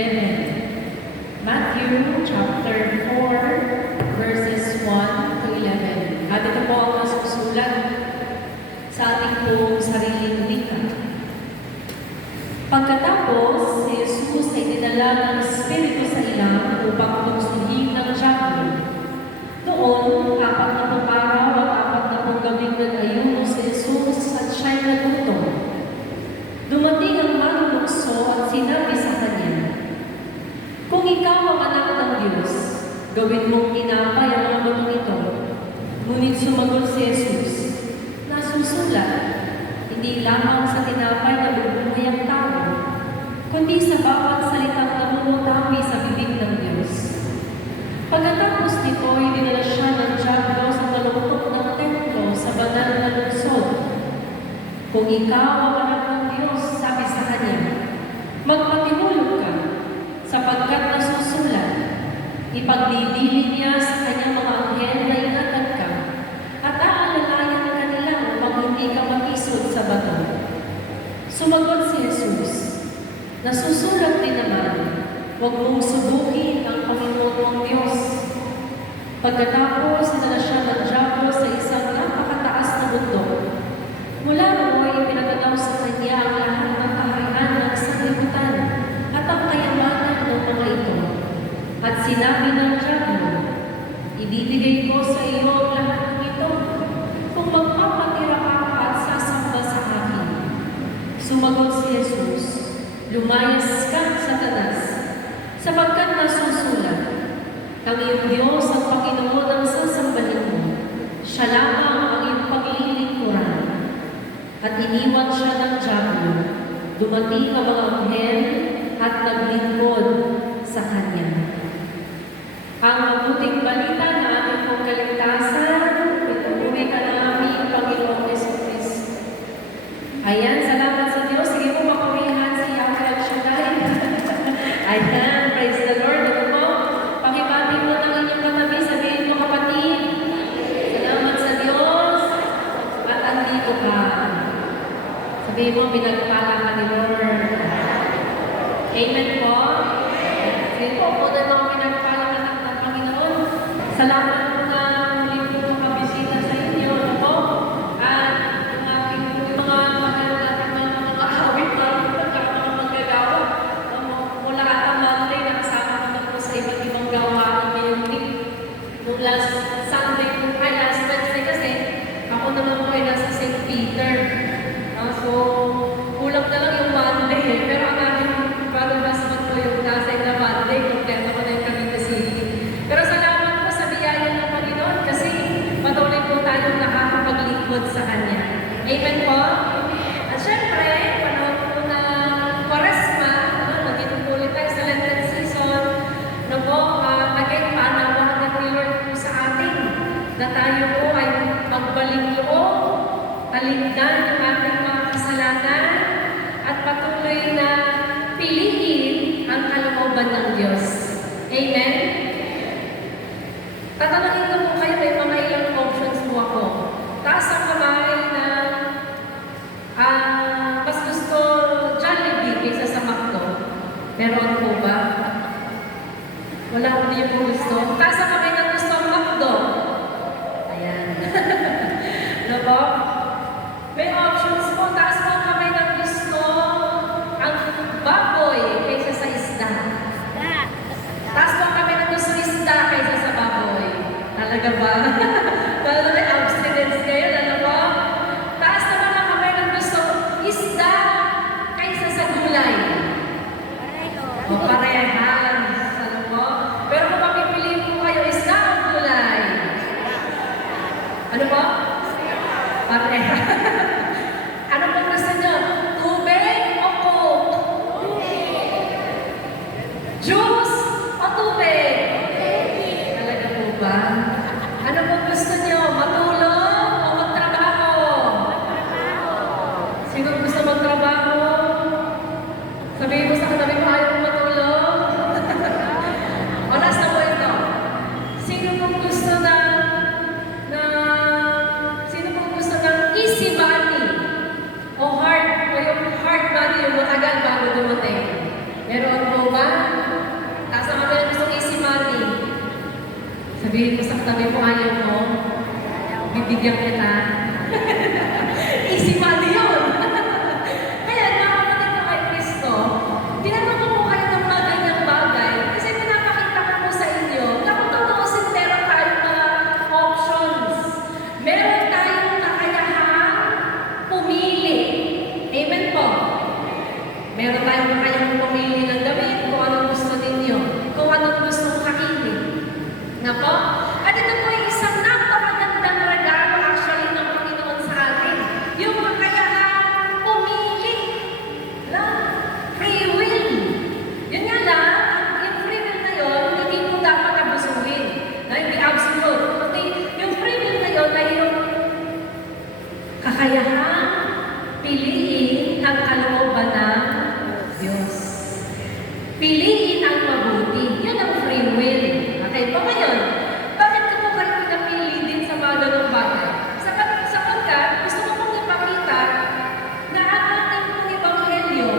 11. Matthew chapter 4, verses 1 to 11. At ito po ang nasusulat sa ating pong sariling wika. Pagkatapos, si Jesus ay dinala ng Espiritu sa ilang upang tungsihin ng Diablo. Noon, 40 araw at 40 gabing nag-ayuno si Jesus at siya'y nagutom. Dumating ang manunukso at sinabi sa kanya, "Kung ikaw ang anak ng Diyos, gawin mong tinapay ang mga batong ito." Ngunit sumagot si Jesus, "Nasusulat, hindi lamang sa tinapay na bubuhay ang tao, kundi sa bawat salitang namumutawi sa bibig ng Diyos." Pagkatapos nito, dinala siya ng Diablo sa malungkot ng templo sa banal na lungsod. "Kung ikaw ang anak ng Diyos," sabi sa kanya, "magpatihulog ka, sapagkat nasusulat, ipagdidilig niya sa kanyang mga anghel na ingatan ka, at aalalayan ka nila upang hindi ka makisod sa bato." Sumagot si Jesus, "Nasusulat din naman, huwag mong subukin ang Panginoon mong Diyos." Pagkatapos, sinala siya ng Diablo sa isang napakataas na bundok. Mula roon, ipinagalaw sa kanya ang lahat ng kaharian ng sanglibutan at ang kayamanan ng mga ito. At sinabi ng Diablo, "Ibibigay ko sa iyo ang lahat ng ito kung magpapatira ka at sasamba sa akin." Sumagot si Jesus, "Lumayas ka, Satanas, sapagkat nasusulat, ang iyong Diyos ang Panginoon ang sasambahin mo. Siya lamang ang iyong paglilingkuran." At iniwan siya ng Diablo. Dumating ang mga anghel at naglingkod sa kanya. Ang mabuting balita na ating pong kaligtasan, pinag-uwi ka namin, Panginoong Jesucristo. Ayan, salamat sa Diyos. Sige po, makawihan si Yahweh at Shaddai. Ayan, praise the Lord. Ano po? Pakibati mo ng inyong katabi, sabihin mo, kapatid, salamat sa Diyos at andito ka. Sabihin mo, pinagpala ka ni Lord. Amen po? Sige po, kung na mga pinagpala ka ng Panginoon, salamat po na muli po makabisita sa inyo. Ano po? At yung aking mga mahal natin mga awit na magagawa. Mula ata Monday, nakasama ko na po sa iba't ibang gawain ngayong week. Nung last Sunday po, last Wednesday kasi, ako naman po ay nasa St. Peter. So, kulang na lang yung Monday eh. Pero ang aking brother husband po yung nasa na Monday, kompleto ko na yung Cavite City. Pero salamat po sa biyaya ng Panginoon kasi patuloy po tayong nakakapaglingkod sa Kanya. Amen po? At syempre, panahon po ng Quaresma, naging ulit tayo sa Lenten season, na po, again, paanawagan ni Lord po sa atin na tayo po ay magbalik loob, taligdan ng ating mga kasalanan, at patuloy na piliin ang kalooban ng Diyos. Amen? Tatanungin ko po kayo, may mga ilang options po ako. Taas ang kamay na mas gusto Jollibee kaysa sa McDo. Meron po ba? Wala po niyo po gusto. Taas ang kamay na gusto ang McDo. Ayan. Ano po? May options po. Taas po ang kamay na gusto ang baboy kaysa sa isda. Taas po ang kamay na gusto isda kaysa sa baboy. Talaga ba? Lalo na abstinence ngayon, ano po? Taas naman ang kamay na gusto isda kaysa sa gulay. O parehas. Ano po? Pero kung papipiliin po kayo, isda o gulay? Ano po? Parehas. Ano po gusto nyo? Tubig o Coke? Juice o tubig? Talaga po ba? Ano po gusto Sabihin mo sa katabi mo, ayaw mo, bibigyan kita. Easy money yun. Kaya mga kapatid ko kay Kristo, tinanong ko po kayo ng mga ganyang bagay kasi pinapakita ko po sa inyo na kung tutuusin meron tayong mga options. Meron tayong kakayahan pumili. Amen po. Meron tayong kakayahang pumili ng gawin kung anong gusto ninyo, kung anong gusto mong kainin. Na po? At ito po ay isang napakagandang regalo actually ng Panginoon sa atin. Yung kakayahan pumili. No? Free will. Yun nga lang, yung free will na yun, hindi mo dapat abusuhin. No? Hindi absolute. Kundi yung free will na yun ay yung kakayahan piliin ang kalooban ng Diyos. Piliin ang mabuti. Yun ang free will. Okay, pa ngayon, bakit ko po kayo pinapili din sa mga ganong bagay? Sapagkat, gusto ko pong ipakita na ang ating pong ebanghelyo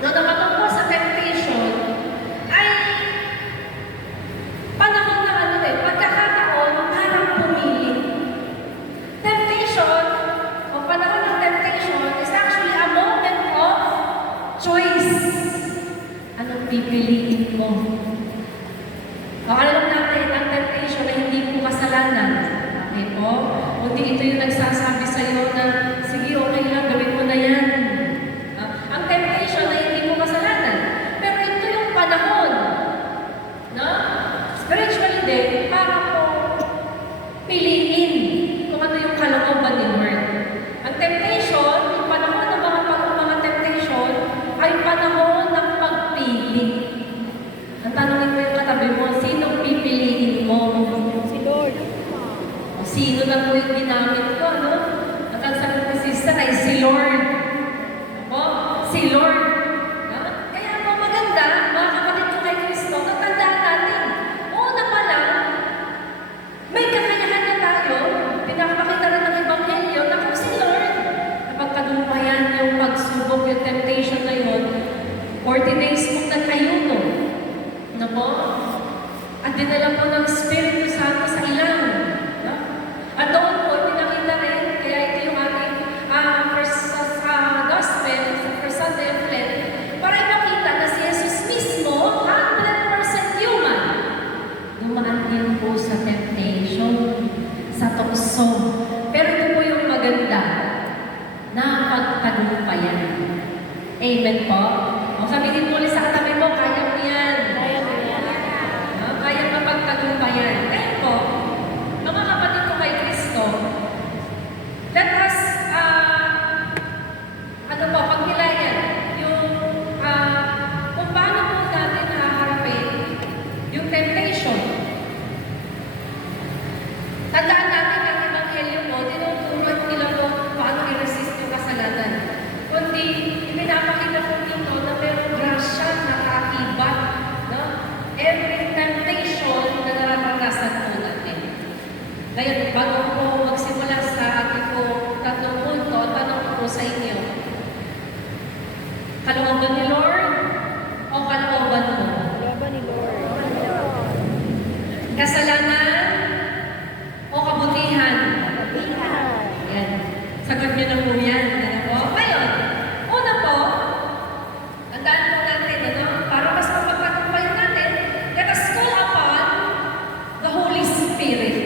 na nakatungkol sa temptation ay panahon na pagkakataon para pumili. Temptation, o panahon ng temptation, is actually a moment of choice. Anong pipiliin mo? O alam natin, ang temptation na hindi po kasalanan. Okay po? Kundi ito yung nagsasabi sa iyo na, sige, okay lang, gawin mo na yan. Ang temptation na hindi mo kasalanan. Pero ito yung panahon. No? Spiritually din, para po piliin kung ano yung kalooban ni Lord. Ang temptation, yung panahon ng mga temptation, ay panahon ng pagpili. Ang tanongin mo yung katabi mo, sinong pipiliin mo? Si Lord. O sino na po yung ginamit ko, no? At ang sabi ko, sister, ay si Lord. O, si Lord. No? Kaya po maganda, mga kapatid ko kay Kristo, tatandaan natin. Una pa lang, may kakayahan na tayo, pinapakita rin ng Ebanghelyo na kung si Lord, napagtagumpayan yung pagsubok, yung temptation na yun, 40 days mong nag-ayuno. Na po? At dinala po ng Espiritu Santo sa ilang. No? At doon po, pinakita rin, kaya ito yung ating first gospel, first Sunday of Lent, para ipakita na si Jesus mismo, 100% human, dumaan din po sa temptation, sa tukso. Pero ito po yung maganda, na pagtagumpayan. Amen po? O sabihin mo ulit sa katabi mo, kaya mo yan. Kaya mapagtagumpayan. Kaya po, mga kapatid ko kay Kristo, let us, pagnilayan yung, kung paano po natin naharapin yung temptation. Tandaan natin yung Ebanghelyo po, tinuturo nila po paano i-resist yung kasalanan. Kundi, pinapakita po dito na merong grasya na kaakibat, no? Every temptation na nararanasan po natin. Ngayon, bago po magsimula sa ating po tatlong punto, tanong ko po sa inyo, kalooban ni Lord o kalooban mo? Kalooban ni Lord. Kasalanan o kabutihan? Kabutihan. Yan. Sagot niyo na po yan. Ano po? Ngayon, una po, tandaan po natin, para mas mapagpatumpayan natin, let us call upon the Holy Spirit.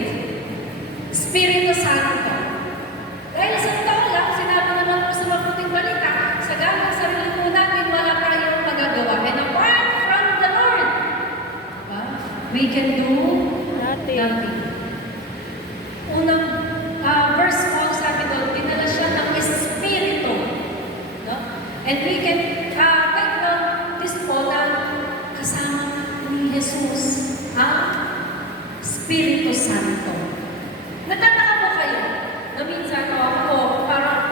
Espiritu Santo. Dahil sa tao lang, sinabi naman po sa mabuting balita, sa gamit sarili po natin, wala tayong magagawa. And apart from the Lord, we can do nothing. Unang verse po, sabi doon, dinala siya ng Espiritu. No? And we can take this po na kasama ni Jesus, Espiritu Santo. Natataka po kayo na minsan ako, parang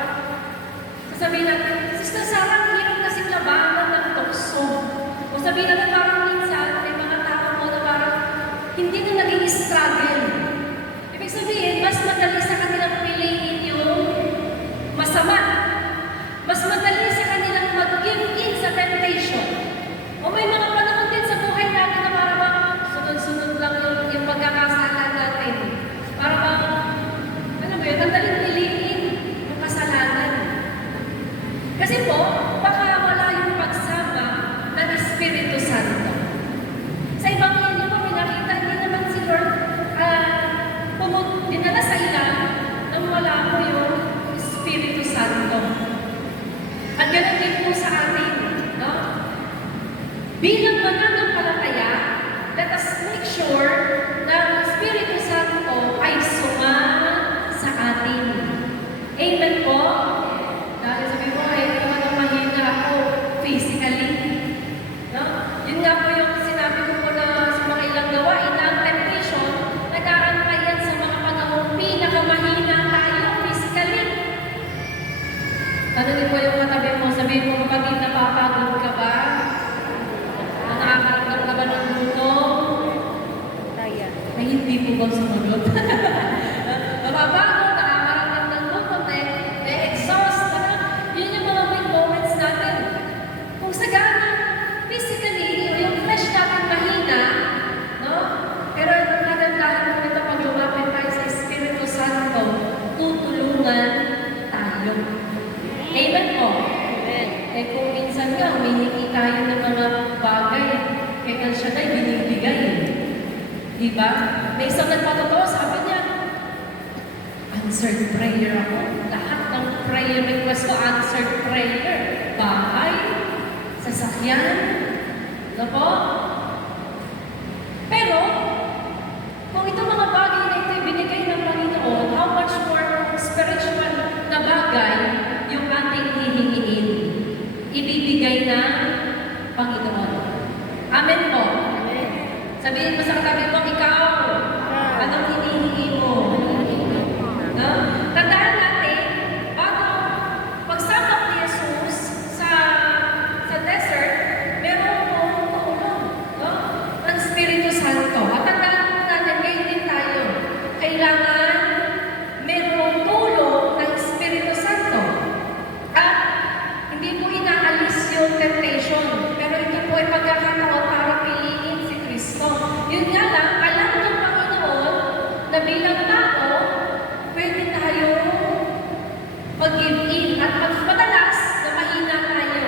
sasabihin natin, Sister Sarah, hirap kasing labanan ng tukso. O sabihin natin parang minsan, may mga tao mo na parang hindi na naging struggle. Ibig sabihin, mas madali sa kanilang piliin yung masama. Mas madali sa kanilang mag-give in sa temptation. O may mga panahon din sa buhay natin na parang sunod-sunod lang yung pagkakasala. sabihin mo kapatid, napapagod ka ba? Nakakaramdam ka ba ng gutom? Kaya. Ay, hindi po ba sumagot? Napapagod, nakakaramdam ng gutom, na-exhaust, yun yung mga big moments natin. Kung sagana, physically, yung flesh natin mahina, no? Pero nagandahan mo nito pag lumapit tayo sa Espiritu Santo, tutulungan tayo. Amen po. Amen. Eh kung minsan nga, humihingi tayo ng mga bagay, kaya siya tayo binibigay. Diba? May isang nagpatotoo, sabi niya, answered prayer ako. Lahat ng prayer request ko, answered prayer. Bahay, sasakyan, ano po? Pero, kung itong mga bagay na ito binigay ng Panginoon, how much more spiritual na bagay yung ating hihingiin, ibibigay ng Panginoon. Amen po. Amen. Sabihin mo sa katabi mo, ikaw, anong hinihingi mo? No? Tandaan natin, bago pagsabak ni Jesus sa desert, meron pong tulong, no? Ng Espiritu Santo. At tandaan po natin, ngayon din tayo, kailangan merong tulong ng Espiritu Santo. At hindi po inaalis yung temptation, pero ito po ay pagkakataon para piliin si Kristo. Yun nga lang, alam ng Panginoon na bilang tao, pwede tayong mag-give in at madalas na mahina tayo.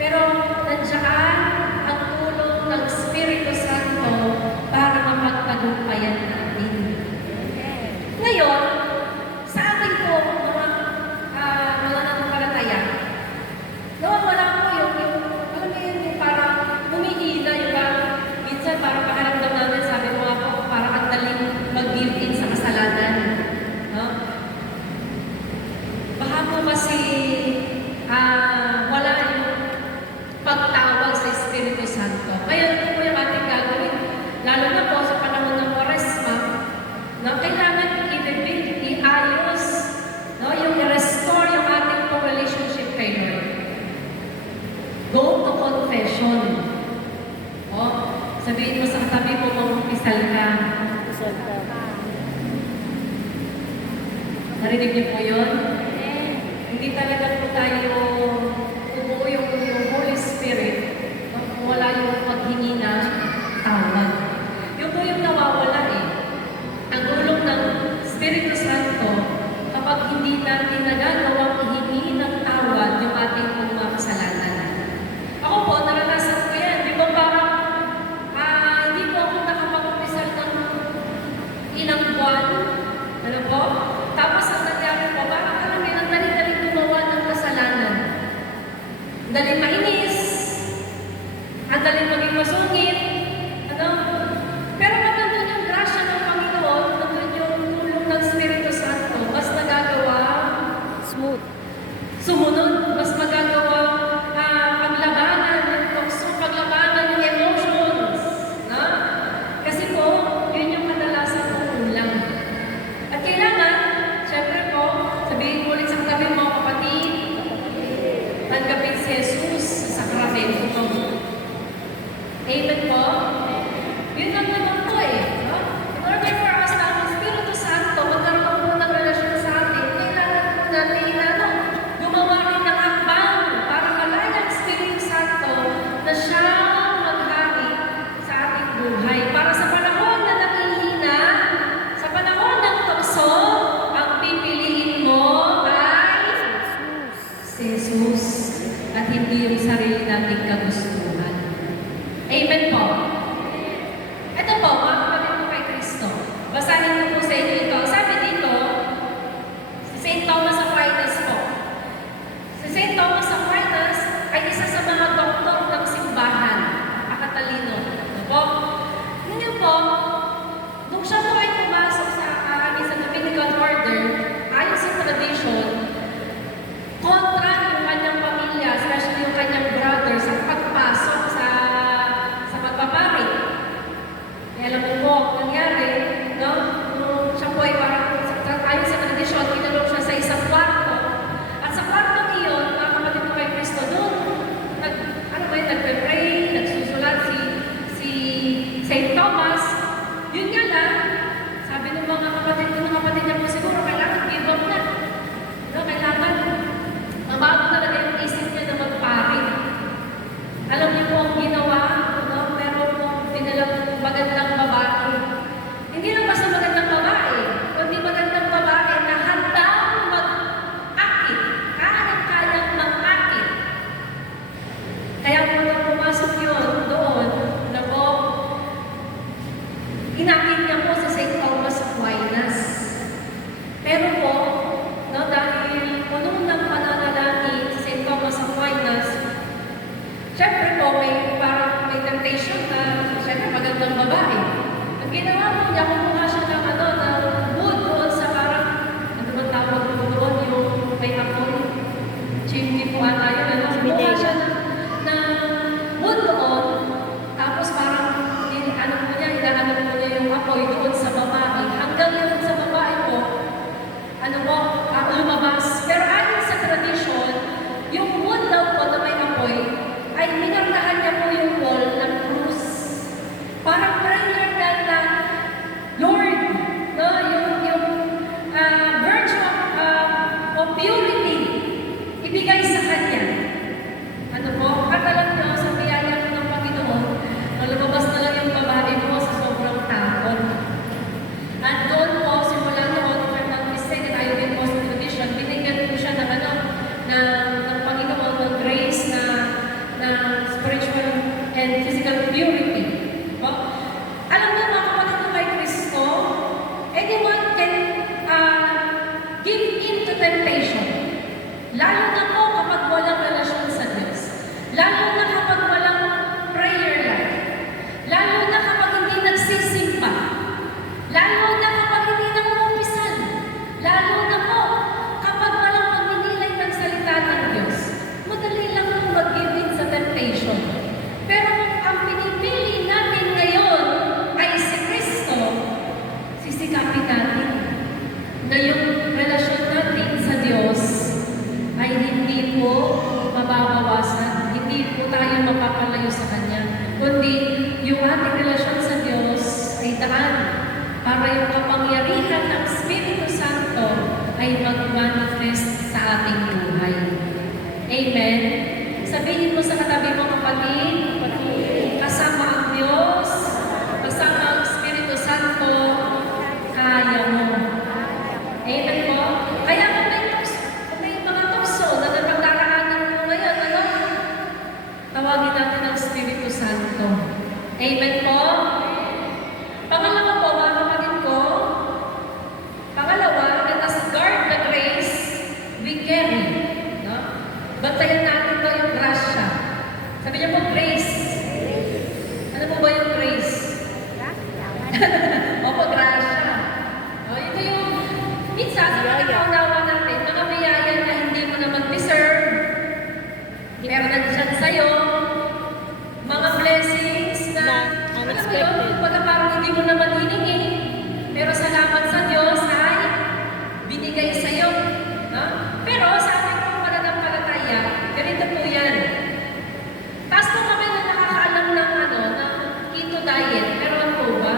Pero nandiyan ang tulong ng Espiritu Santo para mapagtagumpayan natin. Ngayon, sa ating po mga nanampalataya, nawawala po yung alam mo yun, yung parang humihina yung minsan parang pakaramdam natin, sabi mo ako, parang ang daling mag-give in sa kasalanan. No? Baka po kasi wala yung pagtawag sa Espiritu Santo. Kaya ito po yung ating gagawin. Lalo na po sa panahon ng Quaresma, na kailangan i-rebuild, i-ayos, no? Yung i-restore yung ating po relationship kay Lord. Go to confession. O, sabihin mo sa katabi mo, mag-umpisal ka. Kusog ka. Narinig niyo po yun? Hindi talaga po tayo umuo yung Holy Spirit kung wala yung paghingi na tawag. Yun po yung nawawala eh. Ang tulong ng Espiritu Santo kapag hindi natin nagagawang ihingi ng tawad yung ating mga kasalanan. Ako po, naranasan ko yan. Di ba parang hindi po ako nakapag-umpisal ng ilang buwan. Ano po? Tapos ang nangyari po, parang alam mo, ang dali-daling gumawa ng kasalanan. Ang daling mainis. Ang daling maging masungit. Ano? Pero maganda yung grasya ng Panginoon, nandun yung tulong ng Espiritu Santo, mas nagagawa Smooth. sumunod, mas magagawa paglabanan ng tukso, paglabanan ng emotions. No? Kasi po, yun yung kadalasan ng kulang. At kailangan, syempre po, sabihin mo ulit sa katabi mo, kapatid, tanggapin si Jesus sa sakramento. Amen po? Yun lang naman po eh. No? In order for us na ang Espiritu Santo, magkaroon po ng relasyon sa atin, kailangan po natin gumawa rin ng hakbang para malaya ang Espiritu Santo na siya maghari sa ating buhay. Para sa panahon na nakihina, sa panahon ng tukso, ang pipiliin mo ay si Jesus at hindi yung sarili nating kagustuhan. Amen po. mga kapatid niya po siguro, kailangan give up na. No, kailangan mabago talaga yung isip niya na magpari. Alam niyo po ang ginawa, no? Meron po dinalang magandang babae. Hindi lang basta magandang babae, kundi magandang babae na handang mag-akit. Kayang mag-akit. Kaya po nung pumasok yun doon, na po, inakit niya po sa St. Thomas Aquinas. Pero po, no, dahil puno ng pananalangin sa St. Thomas Aquinas, syempre po, may temptation na, syempre, magandang babae. Ang ginawa po niya, kumuha siya ng wood doon sa parang, ano man tawag po doon, yung may apoy, chimney po ata yun, ano? Kumuha siya ng wood doon, tapos parang, inaano po niya yung apoy doon sa babae. Hanggang yun sa babae po, lumabas. Pero ayon sa tradisyon, yung wood daw po na may apoy, ay minartahan niya po yung wall ng krus. Parang prayer na Lord, no, yung virtue of purity, ibigay sa kanya. Ano po? At alam niyo, sa biyaya po ng Panginoon, lumabas na lang yung babae mo sa sobrang takot. At doon po, simula noon, from Vicente, tayo din po sa tradition, binigyan po siya ng ng Panginoon, ng grace na spiritual and physical purity. O, alam niyo mga kapatid ko kay Kristo, anyone can give in to temptation. Lalo na po kapag walang relasyon sa Diyos. Lalo na kapag walang prayer life. Lalo na kapag hindi nagsisimba. Lalo na kapag hindi nangungupisan. Lalo na po kapag walang pagninilay ng salita ng Diyos. Madali lang ang mag-give in sa temptation. Pero ang pinipili natin ngayon ay si Kristo. Sisikapin natin na yung relasyon natin sa Diyos ay hindi po mababawasan. Hindi po tayo mapapalayo sa Kanya. Kundi yung ating relasyon sa Diyos ay daan para yung kapangyarihan ng Espiritu Santo ay mag-manifest sa ating buhay. Amen? Sabihin mo sa katabi mo, kapatid, kasama ang Diyos, kasama ang Espiritu Santo, kaya mo. Amen po? Kaya kung may mga tukso na napagdaraanan mo ngayon, tawagin natin ang Espiritu Santo. Amen po? Pangalawa po, mga kapatid ko, let us guard the grace we carry. No? Bantayan natin po yung grasya. Sabi niyo po, grace. Ano po ba yung grace? Opo, grasya. Ito yung, minsan, sa pagkakaunawa natin, mga biyaya na hindi mo naman deserve, pero nandiyan sa'yo, mga blessings na, alam mo yun, kumbaga parang hindi mo naman hiningi, pero salamat sa Diyos ay binigay sa'yo. No? Pero sa ating pong pananampalataya, ganito po yan. Taas po kami na nakakaalam ng keto diet. Pero ano po ba?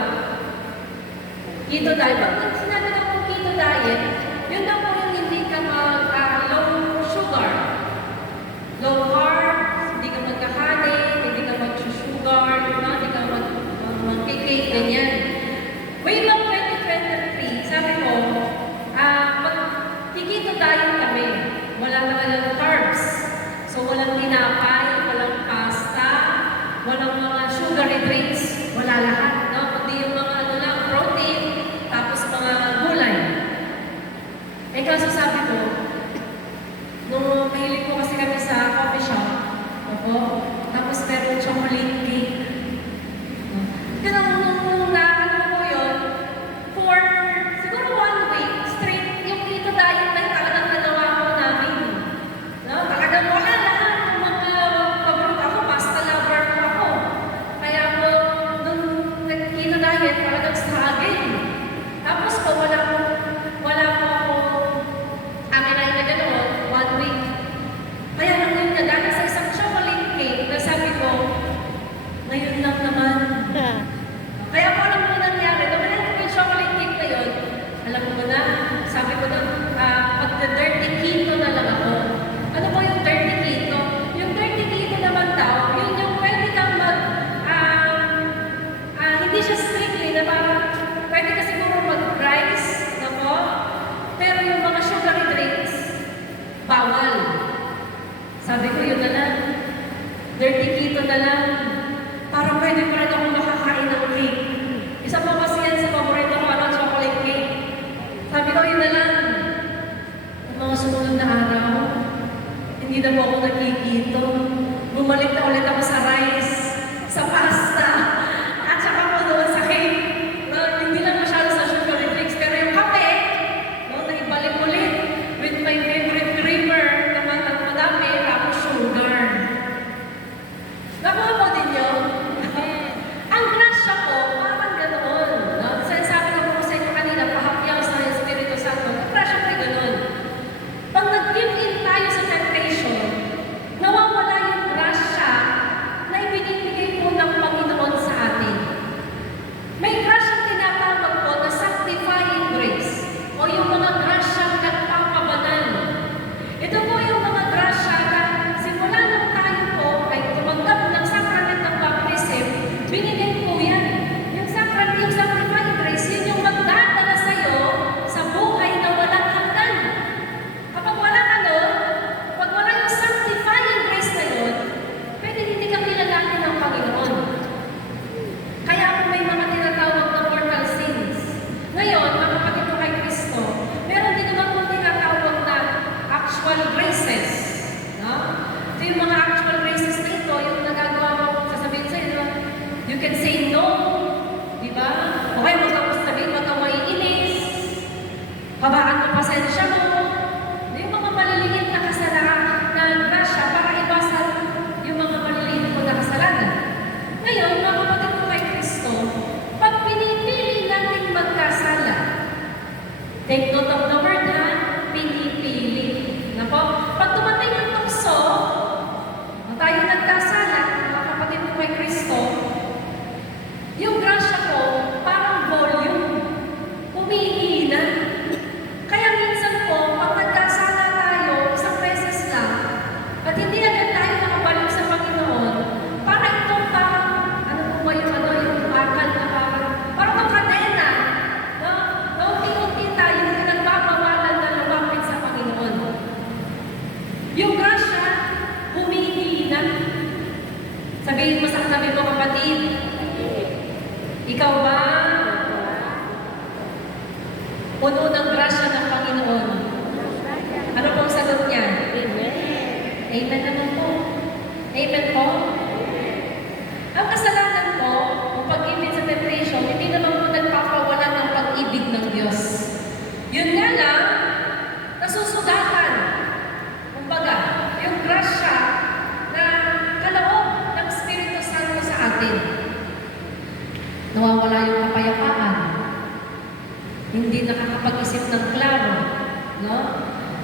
Keto diet. Pag sinabi na po keto diet, yun daw po yung hindi ka low sugar. Low carb, hindi ka magkakanin, hindi ka mag-sugar, hindi ka mag-cake, ganyan. Way back 2023, sabi ko, kikito tayo kami. Wala talagang carbs. So, walang tinapay, walang pasta, walang mga sugary drinks, wala lahat. No? Kundi yung mga protein, tapos mga gulay. magda-dirty keto na lang ako. Ano po yung dirty keto? Yung dirty keto naman daw, yun yung pwede kang hindi siya strictly na parang pwede ka siguro mag-rice, na po, pero yung mga sugary drinks, bawal. Sabi ko, yun na lang. Dirty keto na lang. Para pwede pa rin ako makakain ng cake. Isa pa kasi yan sa paborito ko, chocolate cake. Sabi ko, yun na lang. Ang mga sumunod na araw, hindi na po ako nagkikito. Bumalik na ulit ako sa rice, sa pasta, at saka po doon sa cake. No, hindi lang masyado sa sugary drinks, pero yung kape, no, naibalik ulit with my favorite creamer naman at madami, tapos sugar. Nakuha po din yun? Ang grasya ko, parang ganoon. No? Sinasabi ko po sa inyo kanina, pahapyaw sa Espiritu Santo, ang grasya ko ay ganoon. Pag nag-give in tayo sa temptation, nawawala yung grasya na ibinibigay po ng Panginoon sa atin. May grasyang tinatawag po na sanctifying grace o yung mga grasyang nagpapabanal. Ito po yung mga grasya na simula nung tayo po ay tumanggap ng sacrament ng baptism, binigay po yan. Yung sacrament, yung sanctifying grace, yun yung magdadala sa'yo sa buhay na walang hanggan. Kapag wala ka nun, pag wala yung sanctifying grace na yun, pwede hindi ka kilalanin ng Panginoon. Kaya kung may mga tinatawag na mortal sins, ngayon, mga kapatid ko kay Kristo, meron din naman po tinatawag na actual graces. No? So yung mga actual graces na ito, yung nagagawa mo, sasabihin sa'yo, no? You can say no, di ba? O kaya magkakustabihin, wag kang maiinis, habaan mo pasensya mo. Yung mga maliliit na kasalanan na grasya para iwasan yung mga maliliit mo na kasalanan. Ngayon, mga kapatid ko kay Kristo, pag pinipili natin magkasala, take note of the word ha, pinipili. Na po, pag tumatay ng tukso, na tayo nagkasala, mga kapatid ko kay Kristo, yung grasya ko, parang volume, humihina. Kaya minsan po, pag nagkasala tayo, isang beses lang, at hindi agad tayo nakabalik sa Panginoon, para itong parang, ano po ba yung akal na parang ang kadena, no? Na unti-unti tayo pinagbabawalan na lumapit sa Panginoon. Yung grasya, humihina. Sabihin mo sa katabi mo, kapatid, ikaw ba puno ng grasya ng Panginoon? Ano pong sagot niya? Amen. Amen naman po. Amen po? Ang kasalanan po, kung pag-ibig sa temptation, hindi naman po nagpapawala ng pag-ibig ng Diyos. Yun nga lang, nasusugatan. Kumbaga, yung grasya na kaloob ng Espiritu Santo sa atin. Nawawala yung kapayapaan. Hindi nakakapag-isip ng klaro. No?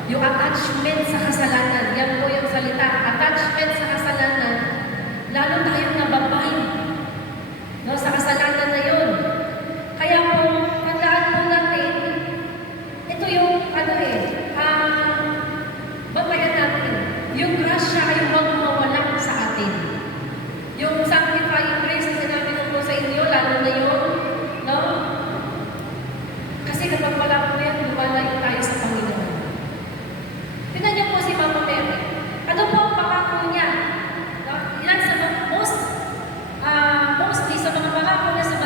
Yung attachment sa kasalanan, yan po yung salita, attachment sa kasalanan, lalo tayong nababind, no, sa kasalanan na yun. Kaya po, tandaan po natin, ito yung, babayan natin, yung grasya ay huwag mawala sa atin. Yung sanctifying grace na sinabi ko po sa inyo, lalo na yun, no? Kasi kapag wala po yan, lumalayo tayo sa Panginoon. Tingnan niyo po si Mama Mary. Ano po ang pangako niya? No? Yan sa mostly sa mga pangako niya sa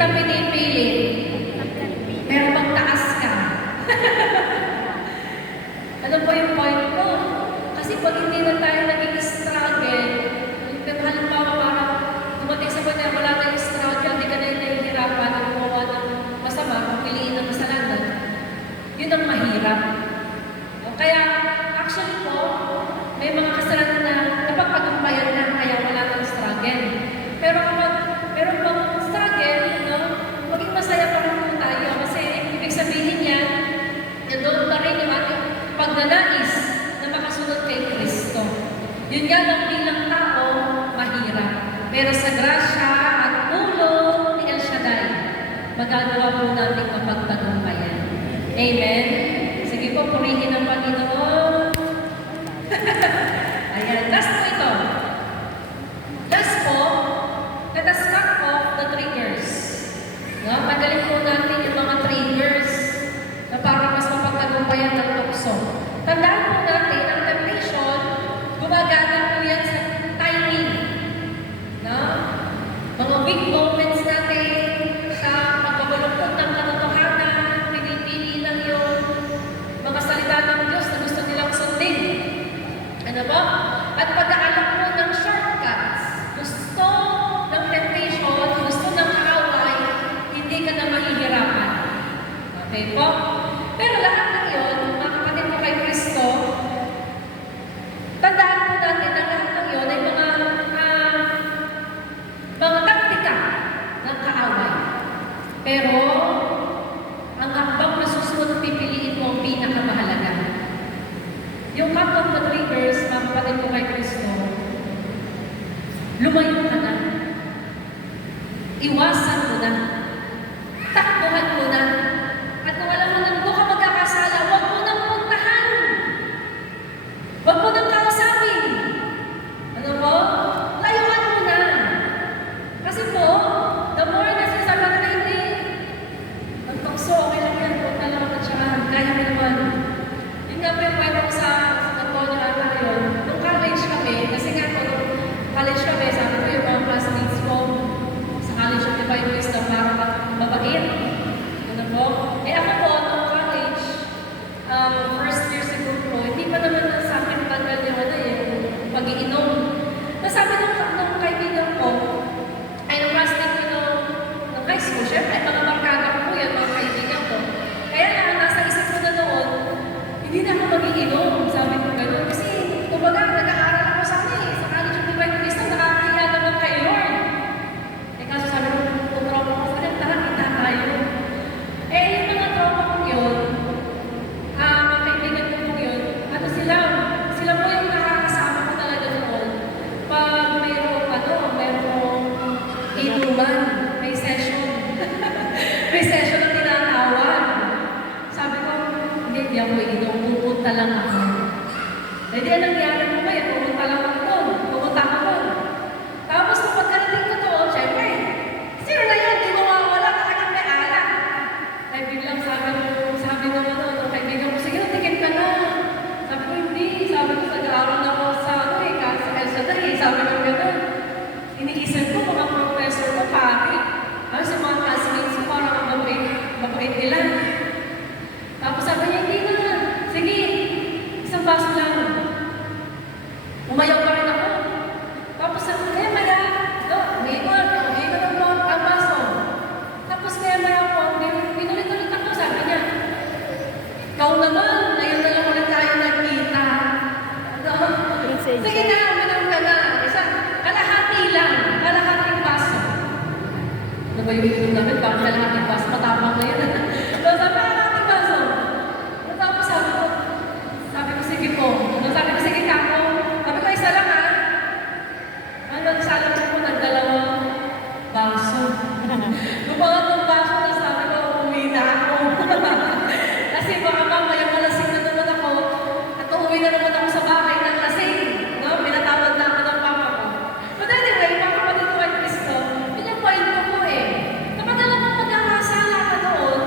kita pinipilit, pero magtaas ka. Ano po yung point ko? Kasi pag hindi na tayo naging struggle, halimbawa parang dumating sa kanya, wala tayong struggle, di ka na yung nahihirapan, ang gumawa ng masama, piliin ng kasalanan, yun ang mahirap. O kaya, actually po, may mga kasalanan na napagpatumpayan na, kaya wala tayong struggle. Pero pag struggle, no, maging masaya pa rin po tayo kasi ibig sabihin niya, doon pa rin yung ating pagnanais na makasunod kay Kristo. Yun nga lang bilang tao, mahirap. Pero sa grasya at tulong ni El Shaddai, magagawa po natin mapagtagumpayan. Amen? Sige po, purihin ang Panginoon. Ayan, last po ito. Last po, let us cut off the triggers. No? Magaling po natin yung mga triggers na para mas mapagtagumpayan ng tukso. Tandaan po natin, ang temptation, gumagana po yan sa timing. No? Mga big moments natin sa pagbabaluktot ng katotohanan, pinipili lang yung mga salita ng Diyos na gusto nilang sundin. Ano ba? At pag-aalok po ng shortcuts, gusto ng temptation, gusto ng kaaway, hindi ka na mahihirapan. Okay po? Pero lahat ng yun, mga kapatid mo kay Kristo, tandaan po natin na lahat ng yun ay mga taktika ng kaaway. Pero, ang hakbang na susunod, pipiliin mo ang pinakamahalaga. Yung cut of the triggers, mga kapatid mo kay Kristo, lumayo ka na. Iwasan mo na. Takbuhan mo na. At kung alam mo na doon ka magkakasala, huwag mo nang puntahan. Huwag mo nang kausapin. Ano po? Layuan mo na. Kasi po, the more na sinasabi na hindi, magpakso, okay lang yan, punta lang at saka, kaya mo naman. Yun nga po yung kwento ko sa Antonio ata yun. Nung college kami, kasi nga po, nung college kami, sabi ko yung mga classmates ko, sa college of Divine Wisdom, para mabait. Ano po? Eh ako po, nung college, first year siguro po, hindi pa naman sa akin tanggal yung yung pag-iinom. Nasabi nung kaibigan ko, ay nung classmate ko nung high school, syempre, mga barkada ko po yan, mga kaibigan ko. Kaya nga, nasa isip ko na noon, hindi na ako mag-iinom, sabi ko gano'n. Kasi, kumbaga, nag-aaral ako sa College of Divine Wisdom, nakakahiya naman kay Lord. Eh, kaso sabi ko, tropa ko sa tara, kita tayo. Eh, yung mga tropa ko yun, mga kaibigan ko po yun, ano sila po yung nakakasama ko talaga noon. Pag mayroong inuman, may session. May session na tinatawag. Sabi ko, hindi ako inom, pupunta lang ako. Eh, di ang nangyari mo ba, pupunta lang ako doon, pupunta ako doon. Tapos, nung pagkarating ko doon, syempre, sino na yun? Di mo mawala, talagang may alak. Ay, biglang sabi naman doon, kaibigan ko, sige, tikim ka na. Sabi ko, hindi. Sabi ko, nag-aaral na ako sa El Shaddai. Sabi ko, gano'n. Iniisip ko, mga professor ko, pari. Ay, sa mga classmates ko, parang mabait nila. Tapos sabi niya, hindi na. Sige, isang baso lang. Umayaw pa rin ako. Tapos sabi ko, maya, umiikot ang baso. Tapos maya po, pinulit-ulit ako, sabi niya. Ikaw naman, ngayon na lang ulit tayo nagkita. Sige na, uminom ka na. Kalahating baso. Ano ba yung ininom namin? Bakit kalahating baso? Matapang na yun. So, sabi, kalahating baso. Tapos sabi ko, sige po. Sabi ko, sige kako. Sabi ko, isa lang ha. Sabi ko, nagdalawang baso. Nung pangatlong baso na sabi ko, uwi na ako. Kasi baka mamaya malasing na naman ako. At uuwi na naman ako sa bahay ng lasing. No? Pinatawag na ako ng papa ko. But anyway, mga kapatid ko ay Kristo, yun yung point ko po eh. Kapag alam mo magkakasala ka doon,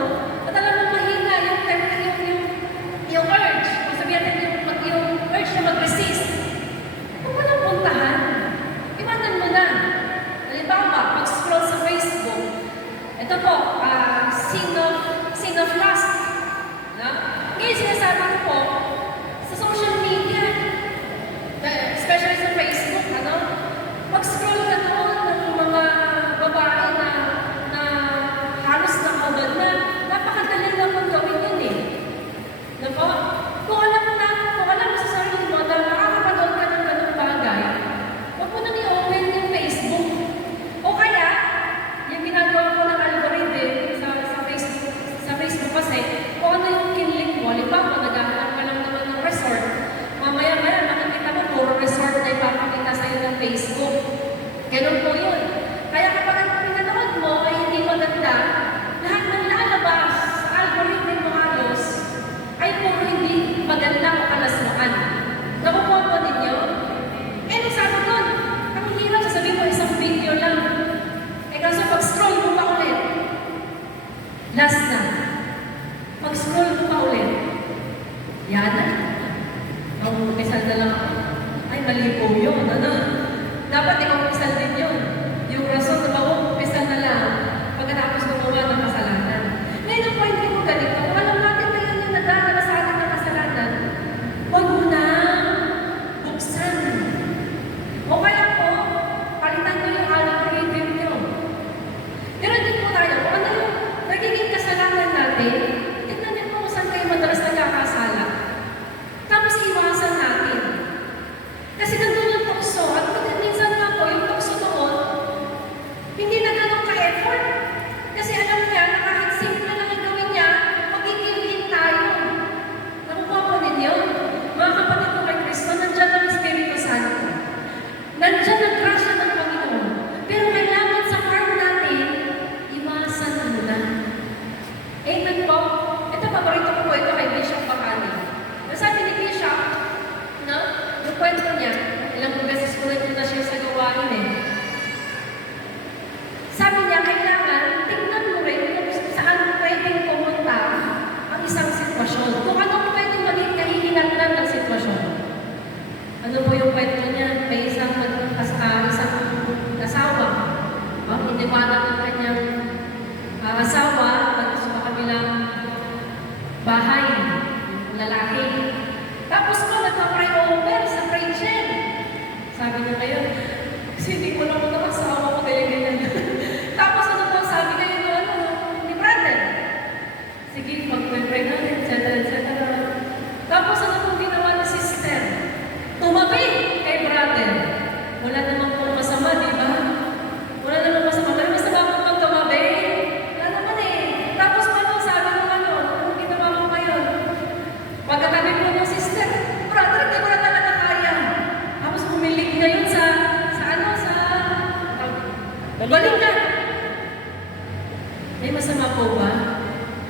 May masama po ba?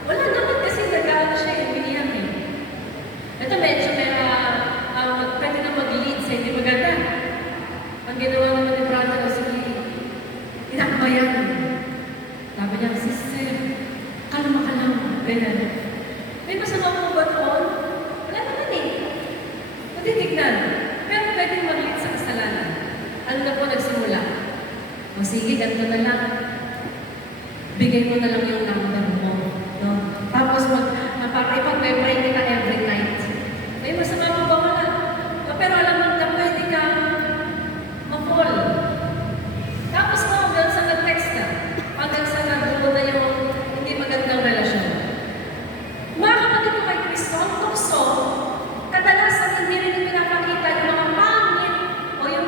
Wala naman kasi nag-ano siya, umiiyak eh. Ito medyo pwede na mag-lead sa hindi maganda. Ang ginawa naman ni brother, sige, inakbayan. Sabi niya, sister, kalma ka lang. Ganyan. May masama po ba doon? Wala naman eh. Matitignan. Pero pwede mag-lead sa kasalanan. Ano na po nagsimula? O sige, ganito na lang. Bigay mo na lang yung number mo. No? Tapos para ipag-pray kita every night. May masama mo ba wala? No, pero alam mo na pwede ka ma-fall. Tapos mo, hanggang sa nag-text ka, hanggang sa nagbuo na yung hindi magandang relasyon. Mga kapatid ko kay Kristo, ang tukso, kadalasan hindi rin pinapakita yung mga pangit o yung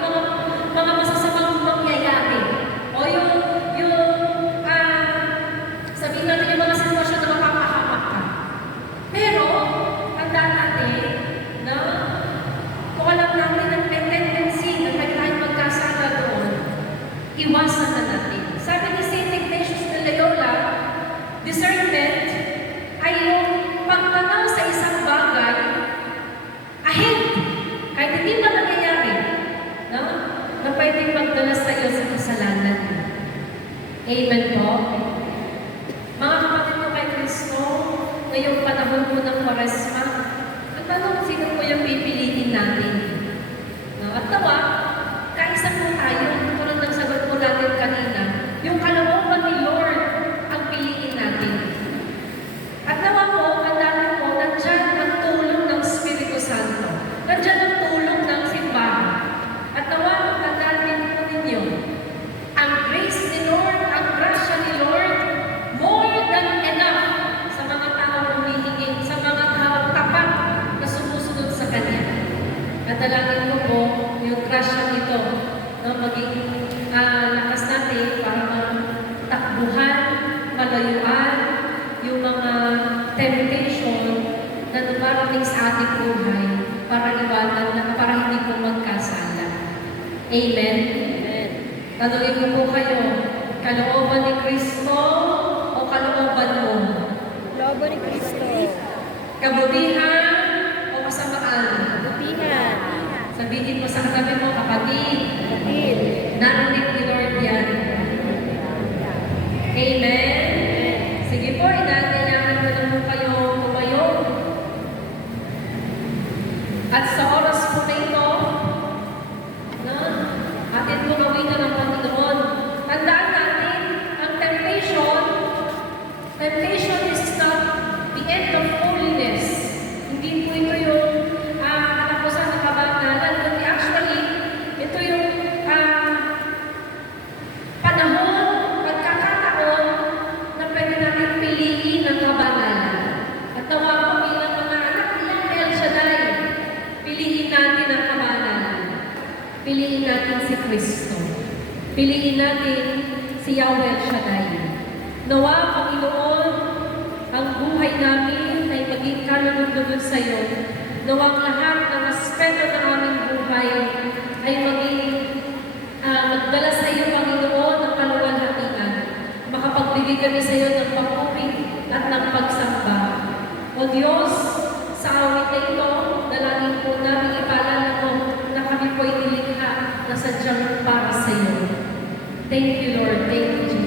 mga masasamang mangyayari o yung sabihin natin yung mga sitwasyon na mapapahamak ka. Pero, tandaan natin na kung alam natin ang tendency na pwede tayong magkasala doon, iwasan na natin. Sabi ni St. Ignatius de Loyola, discernment ay yung pagtanaw sa isang bagay ahead, kahit hindi pa nangyayari, no? Na pwedeng magdala sa iyo sa kasalanan. Amen po? Mga kapatid ko kay Kristo, ngayong panahon po ng Kwaresma, ang tanong, sino po yung pipiliin natin? No? At nawa, kaisa po tayo, tulad ng sagot po natin kanina, yung kalooban ni Lord ang piliin natin. At nawa po, ang natin po, nandyan ang tulong ng Espiritu Santo. Nandyan ang tulong ng simbahan. At nawa, ang natin po ninyo, ang grace ni Lord, ang grasya ni Lord, more than enough sa mga taong humihingin, sa mga taong tapat na sumusunod sa Kanya. At dalangin ko po, yung grasya nito, no, maging lakas natin para matakbuhan, malayuan, yung mga temptation na dumarating sa ating buhay para iwanan, para hindi po magkasala. Amen? Amen. Tanungin ko po kayo, kalooban ni Kristo o kalooban mo? Lobo ni Kristo. Kabutihan o kasamaan? Kabutihan. Sabihin mo sa katabi mo, kapatid, Kapatid. narinig ni Lord yan. Amen? Sige po, inanyayahan ko na po kayo tumayo. At sa oras po na ito, na atin po gawinan ng Panginoon. Tandaan natin, ang temptation is not the end of holiness. Hindi po ito yung katapusan ng kabanalan, kundi actually, ito yung panahon, pagkakataon na pwede natin piliin ang kabanalan. At nawa po bilang mga anak nilang El Shaddai, piliin natin ang kabanalan. Piliin natin si Kristo. Piliin natin si Yahweh El Shaddai. Nawa, Panginoon, ang buhay namin ay maging kalulugod sa iyo. Nawa ang lahat ng aspeto ng aming buhay ay maging magdala sa iyo, Panginoon, ng kaluwalhatian. Makapagbigay kami sa iyo ng papuri at ng pagsamba. O Diyos, sa awit na ito, dalangin po namin ipaalala mo na kami po'y nilikha na sadyang para sa iyo. Thank you, Lord. Thank you, Jesus.